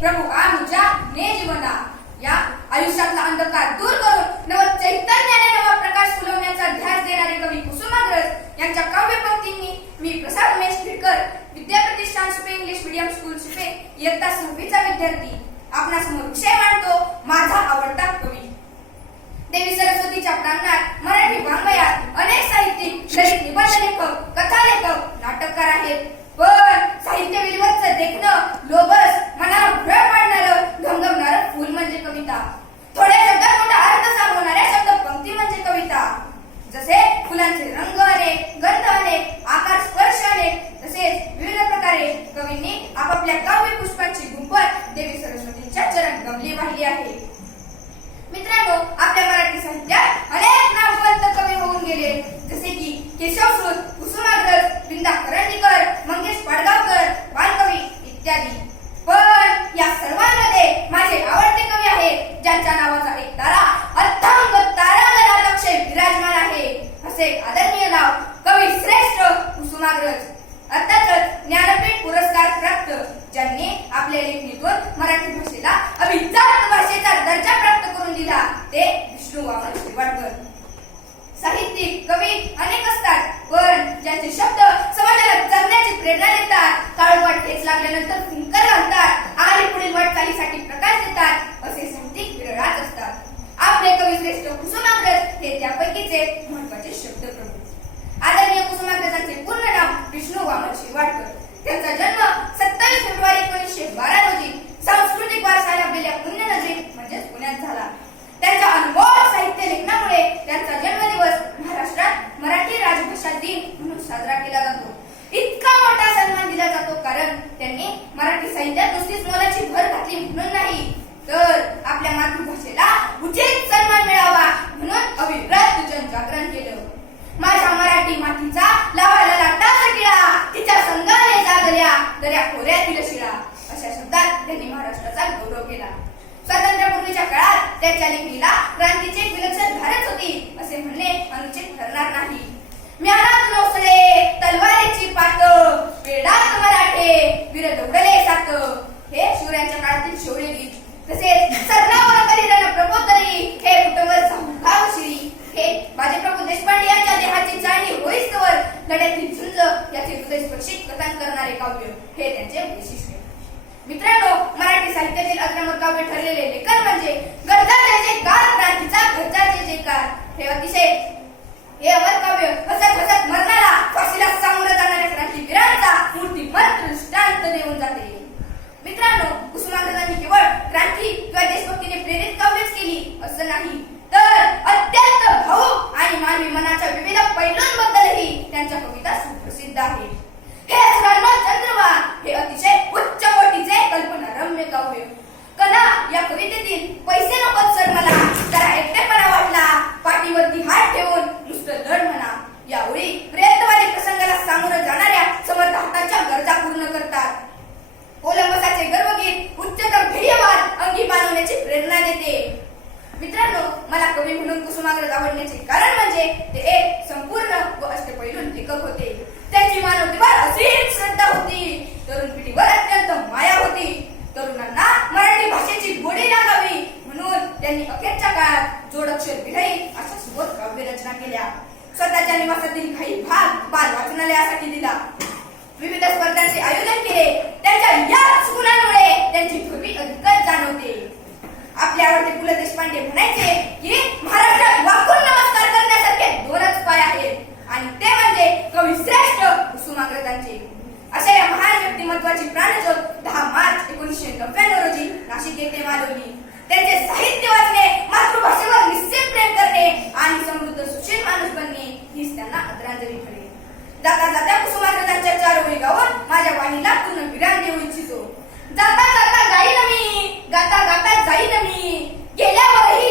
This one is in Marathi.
प्रभू आमच्या ने जीवना या आयुष्यातला अंधकार दूर करून नव चैतन्याने नवा प्रकाश फुलवण्याचा ध्यास देणारे कवी कुसुमाग्रज यांच्या काव्य पंक्तींनी मी Prasad Umesh Khedkar Vidya Pratishthan Supe English medium school Supe इयत्ता सहावीचा विद्यार्थी आपणासमोर विषय मांडतो. या काव्य पुष्पाची गुंफत देवी सरस्वतीच्या चरण गमली वाहिली आहे. एक महत्त्वाचे शब्द प्रमुख आदरणीय कुसुमाग्रजांचे पूर्ण नाव विष्णू वामन शिरवाडकर त्यांचा जन्म सत्तावीस फेब्रुवारी एकोणीसशे बारा रोजी सांस्कृतिक वारसा लाभलेल्या पुण्यनगरी म्हणजेच पुण्यात झाला. त्यांच्या अनुभव साहित्य लेखनामुळे त्यांचा जन्मदिवस महाराष्ट्रात मराठी राजभाषा दिन म्हणून साजरा केला जातो. इतका मोठा सन्मान दिला जातो कारण त्यांनी मराठी साहित्यात नुसतीच मोलाची भर घातली म्हणून नाही तर आपल्या मातृभाषेला दर्या खोऱ्यातील शिळा अशा शब्दात त्यांनी महाराष्ट्राचा गौरव केला. स्वातंत्र्यपूर्वीच्या काळात त्याच्या लेखणीला क्रांतीची एक विलक्षण धारच होती असे म्हणणे अनुचित ठरणार नाही. म्यानात नवसळे तलवारीची पात वेडात मराठे वीर दौडले सात. हे शिवरायांच्या काळातील शौर्य गीत. तसेच सरणावर लढ्यातील झुंज याचे हृदयस्पर्शी कथन करणारे काव्य हे त्यांचे वैशिष्ट्य. मित्रांनो मराठी साहित्यातील अग्रमत काव्य ठरलेले लेखन म्हणजे यावेळी प्रयत्नवादी प्रसंगाला सामोरं जाणाऱ्या समर्थ हाताच्या गरजा पूर्ण करतात. कोलंबसाचे गर्वगीत उच्चतम ध्येयवाद अंगी बांधवण्याची प्रेरणा देते. मित्रांनो मला कवी म्हणून कुसुमाग्रज आवडण्याचे कारण म्हणजे ते एक संपूर्ण व अष्टपैलू लेखक होते. त्यांची मानवतेवर असीम श्रद्धा होती. तरुण पिढीवर अत्यंत माया होती. तरुणांना मराठी भाषेची गोडी लागावी म्हणून त्यांनी अखेरच्या काळात जोडअक्षर स्वतःच्या निवासातील काही भाग बाल वाचनालयासाठी दिला. विविध स्पर्धांचे आयोजन केले. गाऊन तू विराम देऊ इच्छितो जाता जाता जाईन मी गाता गाता जाईन मी गेल्यावरही